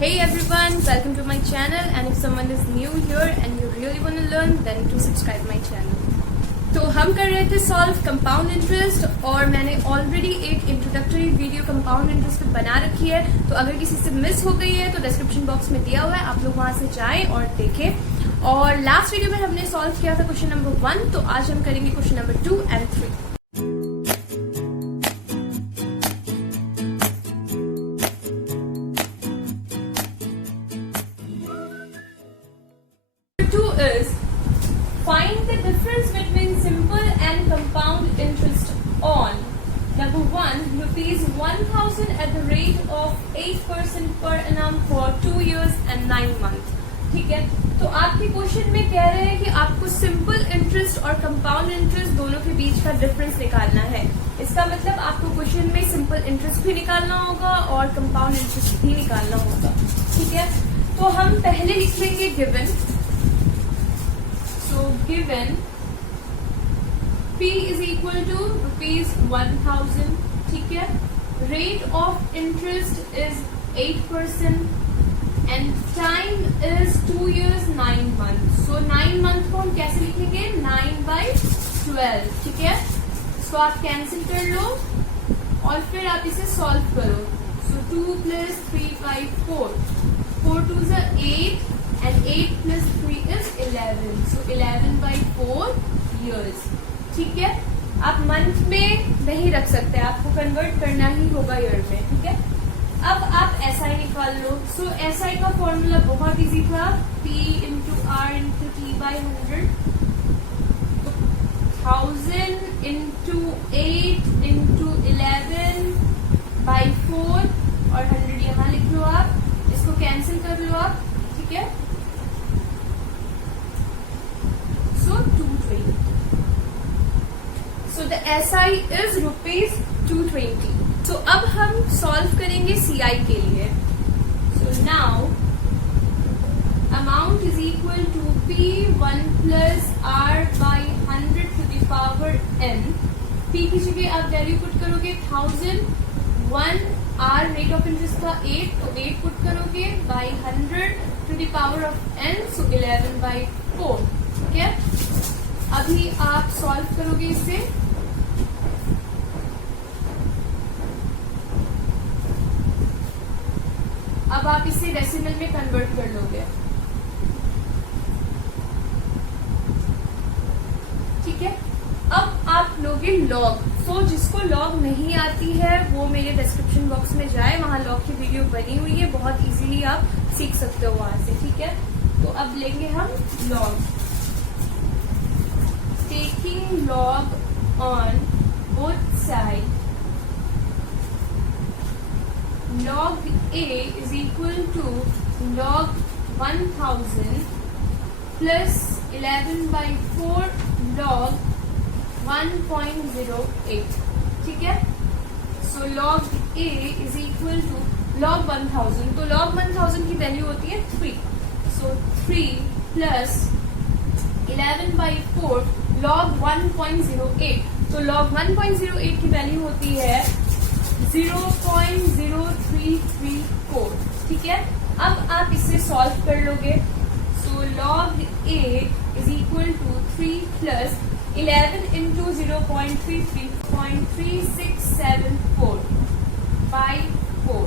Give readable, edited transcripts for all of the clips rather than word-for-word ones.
Hey everyone, welcome to my channel and if someone is new here and you really want to learn then do subscribe my channel. तो हम कर रहे थे solve compound interest और मैंने already एक introductory video compound interest बना रखी है, तो अगर किसी से मिस हो गई है तो डिस्क्रिप्शन बॉक्स में दिया हुआ है, आप लोग वहां से जाएं और देखें। और लास्ट वीडियो में हमने सॉल्व किया था क्वेश्चन नंबर 1, तो आज हम करेंगे question number 2 and 3। Is find the difference between simple and compound interest on number 1 rupees 1000 at the rate of 8% per annum for 2 years and 9 months। ठीक है, तो आपके क्वेश्चन में कह रहे हैं कि आपको सिंपल इंटरेस्ट और कंपाउंड इंटरेस्ट दोनों के बीच का डिफरेंस निकालना है। इसका मतलब आपको क्वेश्चन में सिंपल इंटरेस्ट भी निकालना होगा और कंपाउंड इंटरेस्ट भी निकालना होगा। ठीक है, तो हम पहले लिख लेंगे given. So given P is equal to rupees 1000, ठीक है, rate of interest is 8% and time is 2 years 9 months। So 9 month को हम कैसे लिखेंगे? 9/12, ठीक है। इसको आप कैंसिल कर लो और फिर आप इसे सॉल्व करो। So 2 + 3 5 4 4 2 is 8 and 8 + 3 is 11, so 11/4 years। ठीक है, आप मंथ में नहीं रख सकते, आपको कन्वर्ट करना ही होगा ईयर में। ठीक है, अब आप SI निकाल लो। सो SI का फॉर्मूला बहुत इजी था, P × R × T/100, 1000 × 8 × 11/4 और 100 यहाँ लिख लो। आप इसको कैंसिल कर लो आप। ठीक है, so 220। So the SI is rupees 220। So अब हम सॉल्व करेंगे CI के लिए। So now amount is equal to P1 + R/100 to the power n। P की जगह आप वैल्यू पुट करोगे 1000, 1 R रेट ऑफ इंटरेस्ट का 8, तो 8 पुट करोगे by 100 to the power of n, so 11/4। ठीक है, अभी आप सॉल्व करोगे इसे। अब आप इसे डेसिमल में कन्वर्ट कर लोगे। ठीक है, अब आप लोगे लॉग। तो जिसको लॉग नहीं आती है वो मेरे डिस्क्रिप्शन बॉक्स में जाए, वहां लॉग की वीडियो बनी हुई है, बहुत इजीली आप सीख सकते हो वहां से। ठीक है, तो अब लेंगे हम log. Taking log on both sides, log A is equal to log 1000 plus 11/4 log 1.08। ठीक है, so log A is equal to log 1000, तो log 1000 की वैल्यू होती है 3, so 3 plus 11/4 log 1.08, तो log 1.08 की वैल्यू होती है 0.0334। ठीक है, अब आप इसे सॉल्व कर लोगे। सो log A is equal to 3 plus 11 into 0.33 0.3674/4।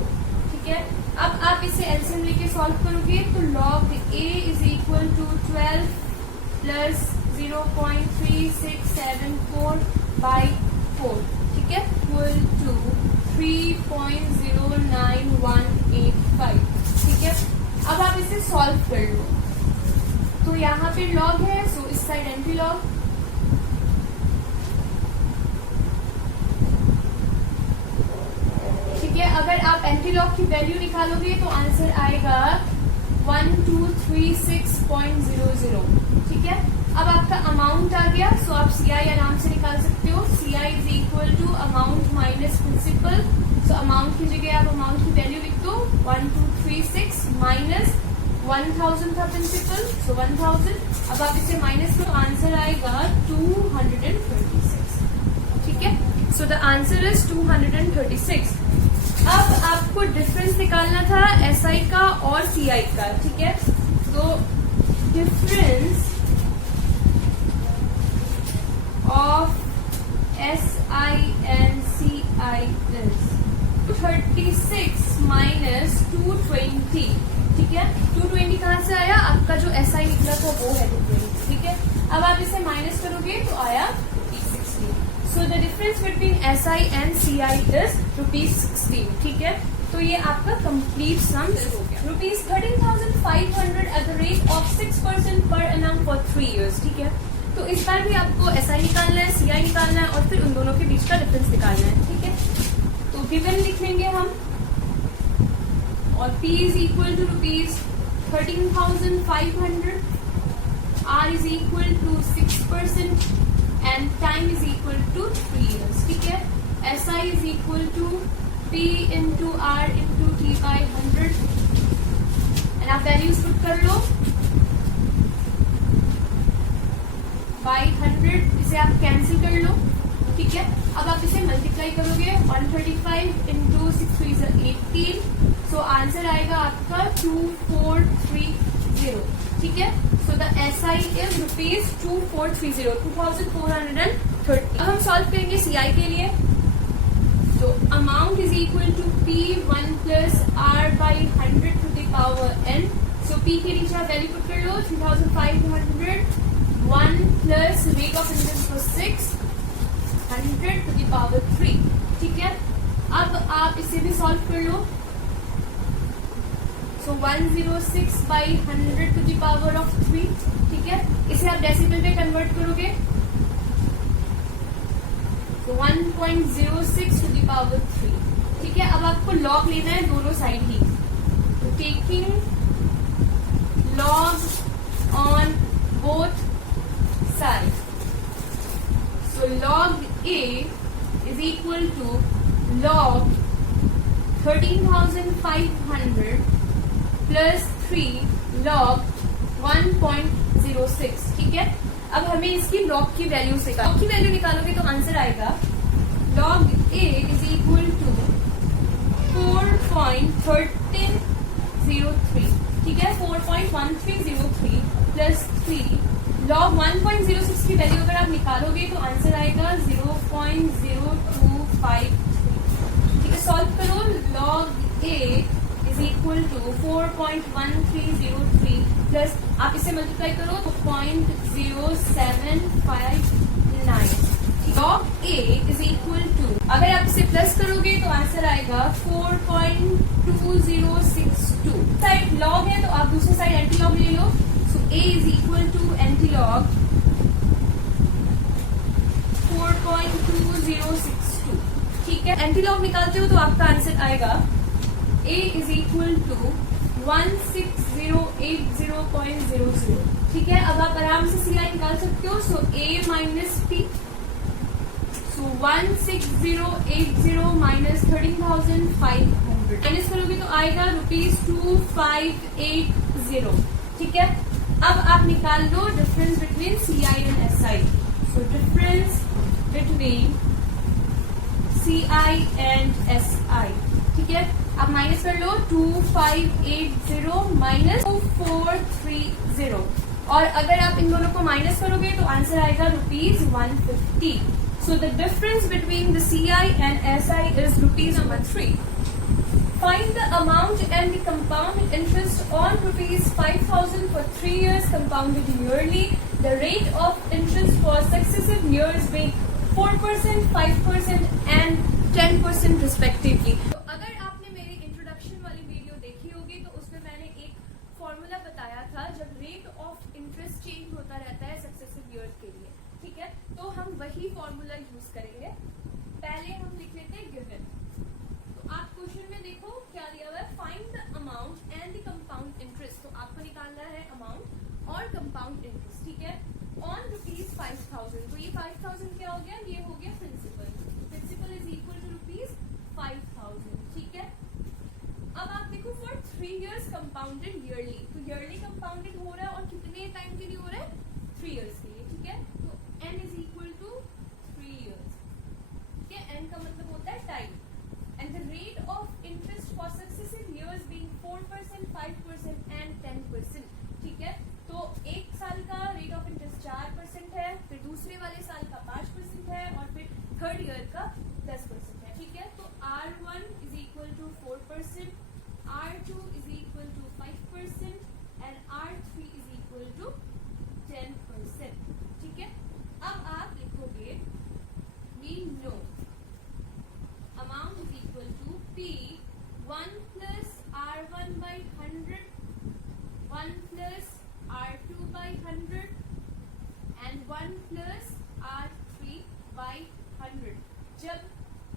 ठीक है, अब आप इसे एलसीएम लेके सॉल्व करोगे तो log A is equal to 12 plus 0.3674/4। ठीक है, इक्वल टू 3.09185। ठीक है, अब आप इसे सॉल्व कर लो। तो यहाँ पे लॉग है, सो इस साइड एंटी लॉग। ठीक है, अगर आप एंटी लॉग की वैल्यू निकालोगे तो आंसर आएगा 1236.00। ठीक है, अब आपका अमाउंट आ गया, सो आप CI आराम से निकाल सकते हो। CI is equal to amount minus principal. So amount की जगह आप अमाउंट की वैल्यू लिख दो 1236 माइनस 1000 था प्रिंसिपल, सो 1000। अब आप इसे माइनस करो, आंसर आएगा 236। ठीक है, सो द आंसर इज 236। अब आपको डिफरेंस निकालना था SI का CI का, ठीक है। तो difference of SI and CI is 36 minus 220, ठीक है। 220 कहाँ से आया? आपका जो SI निकला था वो है 220, ठीक है। अब आप इसे माइनस करोगे तो आया ₹60। So the difference between SI and CI is ₹16, ठीक है। तो ये आपका कंप्लीट सम हो गया ₹13,500 at the rate of 6% per annum for 3 years, ठीक है। तो इस बार भी आपको SI निकालना है, CI निकालना है और फिर उन दोनों के बीच का डिफरेंस निकालना है, ठीक है। तो गिवन लिख लेंगे हम और P is equal to ₹13,500, R is equal to 6% and time is equal to 3 years, ठीक है। SI is equal to P into R into T by 100 and आप वैल्यूज पुट कर लो बाई 100, इसे आप कैंसिल कर लो, ठीक है। अब आप इसे मल्टीप्लाई करोगे 135 इंटू 6 is 18, सो आंसर आएगा आपका 2430, ठीक है। So the SI is ₹2430, 2430। अब हम सॉल्व करेंगे CI के लिए। तो amount is equal to P1 plus R by 100 to the power n। So P के नीचे आप वैल्यू पुट कर लो 3500, 1 प्लस रेट ऑफ इंटरेस्ट को 6, 100 टू द पावर 3, ठीक है। अब आप इसे भी सॉल्व कर लो। So 106 by 100 to the power of 3, ठीक है। इसे आप डेसिमल में कन्वर्ट करोगे तो 1.06 टू द पावर 3, ठीक है। अब आपको लॉग लेना है दोनों साइड ही, तो taking log on both side, so log A is equal to log 13,500 plus 3 log 1.06, ठीक है। अब हमें इसकी लॉग की वैल्यू से लॉग की वैल्यू निकालोगे तो आंसर आएगा log A is equal to 4.1303, ठीक है। 4.1303 प्लस 3 log 1.06 की वैल्यू अगर आप निकालोगे तो आंसर आएगा 0.0253, ठीक है। सॉल्व करो, log A is equal to 4.1303 plus आप इसे मल्टीप्लाई करो तो 0.0759, log A is equal to, अगर आप इसे प्लस करोगे तो आंसर आएगा 4.2062। साइड लॉग है तो आप दूसरी साइड एंटी लॉग ले लो, so A is equal to anti log 4.2062, ठीक है। एंटी लॉग निकालते हो तो आपका आंसर आएगा A इज इक्वल टू 16080.00, ठीक है। अब आप आराम से CI निकाल सकते हो, so A minus P, so 16080 minus 13,500 minus करोगे तो आएगा ₹2580, ठीक है। अब आप निकाल लो difference between CI and SI, so difference between CI and SI, ठीक है। आप माइनस कर लो 2580 माइनस 2430, और अगर आप इन दोनों को माइनस करोगे तो आंसर आएगा ₹150। So the difference between the CI and SI is ₹13. Find the amount and the compound interest on ₹5,000 for 3 years compounded yearly. The rate of interest for successive years being 4%, 5% and 10% respectively. तो अगर आपने मेरी introduction वाली video देखी होगी तो उसमें मैंने एक फॉर्मूला बताया था जब रेट ऑफ इंटरेस्ट चेंज होता रहता है सक्सेसिव ईयर्स के लिए, ठीक है। तो हम वही फॉर्मूला यूज करेंगे। पहले हम लिख लेते हैं गिवन। तो आप क्वेश्चन में देखो क्या दिया हुआ है, find the amount and the compound interest. तो आपको निकालना है अमाउंट और कंपाउंड इंटरेस्ट, ठीक है, ऑन ₹5,000। तो ये 5,000 क्या हो गया? ये हो गया principal. Principal is equal to ₹5,000, ठीक है। अब आप देखो फॉर 3 years कंपाउंडेड ईयरली, तो ईयरली कंपाउंडेड हो रहा है और कितने टाइम के लिए हो रहा है? 3 years के लिए, ठीक है। तो n is equal to 3 years, ठीक है। n का मतलब होता है time, and the rate of interest for successive years being 4%, 5% and 10%, ठीक है। तो एक साल का रेट ऑफ इंटरेस्ट 4% है, फिर दूसरे वाले साल का 5% है, और फिर थर्ड ईयर का 10% है, ठीक है। तो R1 is equal to 4%, R2 is equal to 5% and R3 is equal to 10%, ठीक है। अब आप लिखोगे we know amount is equal to P 1 plus R1 by 100, 1 plus R2 by 100 and 1 plus R3 by 100। जब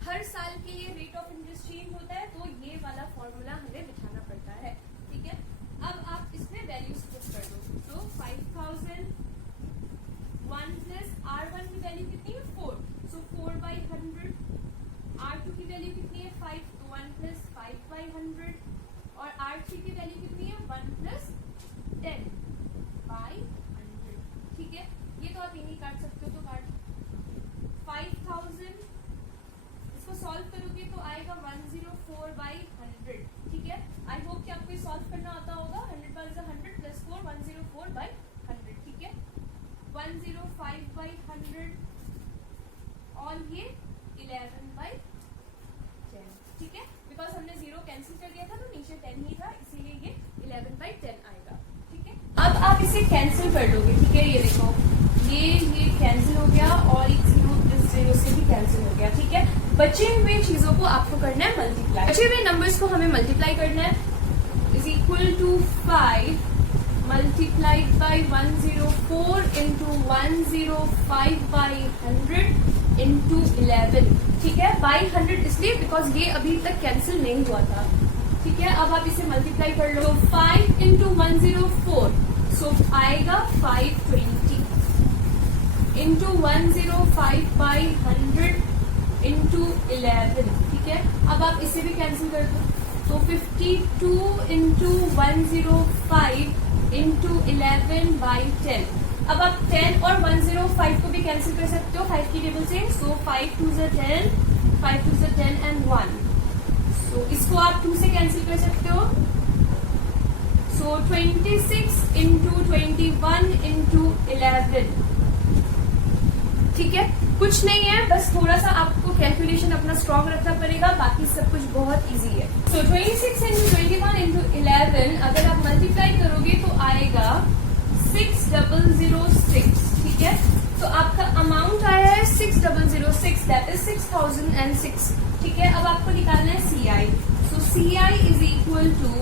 हर साल के लिए रेट ऑफ इंटरेस्ट चेंज होता है तो ये वाला फॉर्मूला हमें बिठाना पड़ता है, ठीक है। अब आप इसमें वैल्यूज पुट कर दो, तो 5000, 1 प्लस R1 की वैल्यू कितनी है 4, सो 4 by 100, R2 की वैल्यू कितनी है 5, तो 1 प्लस 5 by 100, और R3 की वैल्यू कितनी है 1 प्लस 10 by 100, ठीक है। ये तो आप इन्हीं काट सकते हो, तो काट 5000, इसको सॉल्व करोगे तो आएगा 104 by 100, ठीक है। आई होप कि आपको ये सॉल्व करना आता होगा। 100 by 100 प्लस 4, 104 by 100, ठीक है। 105 by 100 और ये 11 by 10, ठीक है। बिकॉज हमने 0 कैंसिल कर दिया था तो नीचे 10 ही था, इसीलिए ये 11 by 10 आएगा, ठीक है। अब आप इसे कैंसिल कर दोगे, ठीक है। ये देखो ये कैंसिल हो गया और एक 0 इस 0 से भी कैंसिल हो गया, ठीक है। बचे हुए चीजों को आपको करना है मल्टीप्लाई, बचे हुए नंबर्स को हमें मल्टीप्लाई करना है। Is equal to 5 multiplied by 104 into 105 by 100 into 11, ठीक है। by 100 इसलिए बिकॉज ये अभी तक कैंसिल नहीं हुआ था, ठीक है। अब आप इसे मल्टीप्लाई कर लो, 5 into 104, सो आएगा 520 into 105 by 100 into 11, ठीक है। अब आप इसे भी कैंसिल कर दो, तो 52 into 105 into 11 by 10। अब आप 10 और 105 को भी कैंसिल कर सकते हो 5 की टेबल से, सो 5 2 is 10, 5 2 is 10 and 1, सो इसको आप 2 से कैंसिल कर सकते हो, सो 26 into 21 into 11, ठीक है। कुछ नहीं है, बस थोड़ा सा आपको कैलकुलेशन अपना स्ट्रॉन्ग रखना पड़ेगा, बाकी सब कुछ बहुत इजी है। सो 26 into 21 into 11 अगर आप मल्टीप्लाई करोगे तो आएगा 6006, ठीक है। तो आपका अमाउंट आया है 6006, दैट इज 6006, ठीक है। अब आपको निकालना है CI, so CI is equal to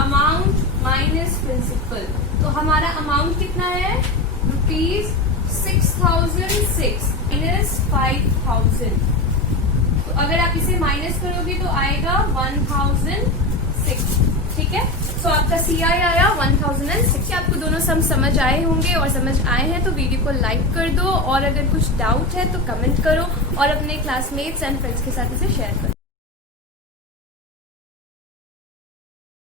amount minus principal. तो हमारा अमाउंट कितना है रुपीज 6006 माइनस 5000, तो अगर आप इसे माइनस करोगे तो आएगा 1006, ठीक है। तो आपका CI आया 1006। आपको दोनों सम समझ आए होंगे, और समझ आए हैं तो वीडियो को लाइक कर दो, और अगर कुछ डाउट है तो कमेंट करो, और अपने क्लासमेट्स एंड फ्रेंड्स के साथ इसे शेयर करो।